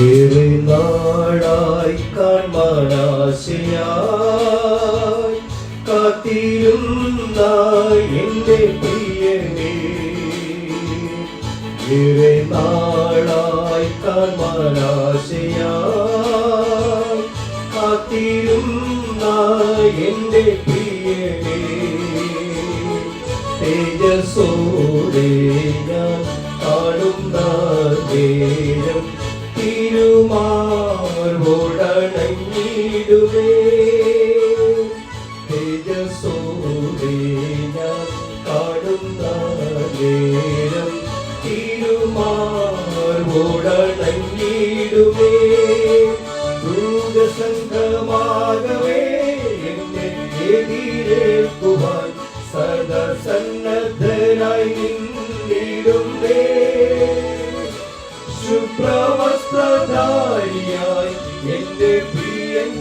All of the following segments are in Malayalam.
ഏറെ നാളായി കാൺമാനാശയായി കാത്തിരുന്ന എന്റെ പ്രിയനേ. ഏറെ നാളായി കാൺമാനാശയായി കാത്തിരുന്ന എന്റെ പ്രിയനേ. കാണുന്ന നേരം തിരുമാർവോടണങ്ങിടുമേ തേജസ്സോടെ ഞാൻ കാണുന്ന നേരം തിരുമാർവോടണങ്ങിടുമേ ദൂരസംഘമാകവേ എന്നെ എതിരേൽക്കുവാൻ സദസന്നദ്ധരായി നിന്നിടുന്നേ. ശുഭ്രവസ്ത്രധാരിയായി എന്റെ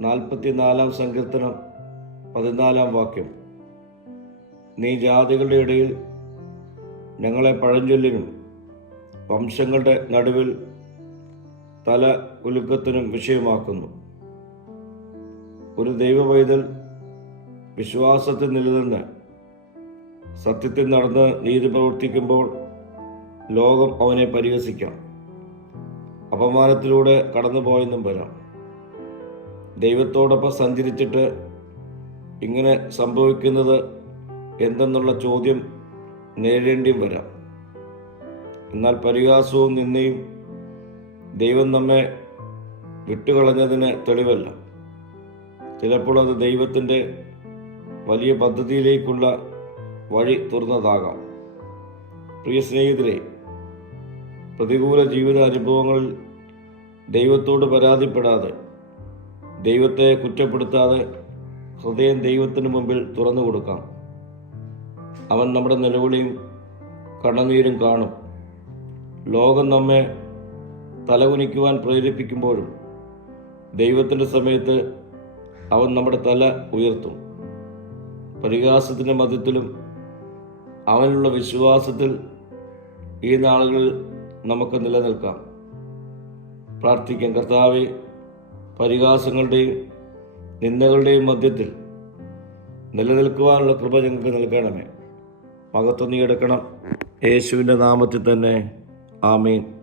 നാൽപ്പത്തിനാലാം സങ്കീർത്തനം പതിനാലാം വാക്യം. നീ ജാതികളുടെ ഇടയിൽ ഞങ്ങളെ പഴഞ്ചൊല്ലിനും വംശങ്ങളുടെ നടുവിൽ തല കുലുക്കത്തിനും വിഷയമാക്കുന്നു. ഒരു ദൈവവൈതൽ വിശ്വാസത്തിൽ നിലനിന്ന് സത്യത്തിൽ നടന്ന് നീതി പ്രവർത്തിക്കുമ്പോൾ ലോകം അവനെ പരിഹസിക്കാം. അപമാനത്തിലൂടെ കടന്നുപോയെന്നും വരാം. ദൈവത്തോടൊപ്പം സഞ്ചരിച്ചിട്ട് ഇങ്ങനെ സംഭവിക്കുന്നത് എന്തെന്നുള്ള ചോദ്യം നേരിടേണ്ടിയും വരാം. എന്നാൽ പരിഹാസവും നിന്നയും ദൈവം നമ്മെ വിട്ടുകളഞ്ഞതിന് തെളിവല്ല. ചിലപ്പോൾ അത് ദൈവത്തിന്റെ വലിയ പദ്ധതിയിലേക്കുള്ള വഴി തുറന്നതാകാം. പ്രിയ സ്നേഹിതരെ പ്രതികൂല ജീവിത അനുഭവങ്ങളിൽ ദൈവത്തോട് പരാതിപ്പെടാതെ ദൈവത്തെ കുറ്റപ്പെടുത്താതെ ഹൃദയം ദൈവത്തിന് മുമ്പിൽ തുറന്നു കൊടുക്കാം. അവൻ നമ്മുടെ നിലവിളിയും കടന്നീരും കാണും. ലോകം നമ്മെ തലകുനിക്കുവാൻ പ്രേരിപ്പിക്കുമ്പോഴും ദൈവത്തിന്റെ സമയത്ത് അവൻ നമ്മുടെ തല ഉയർത്തും. പരിഹാസത്തിന്റെ മധ്യത്തിലും അവനുള്ള വിശ്വാസത്തിൽ ഈ നാളുകളിൽ നമുക്ക് നിലനിൽക്കാം. പ്രാർത്ഥിക്കാം. കർത്താവെ പരിഹാസങ്ങളുടെയും നിന്ദകളുടെയും മധ്യത്തിൽ നിലനിൽക്കുവാനുള്ള കൃപ ഞങ്ങൾക്ക് നൽകണമേ. മകത്വം നീ എടുക്കണം. യേശുവിന്റെ നാമത്തിൽ തന്നെ. ആമീൻ.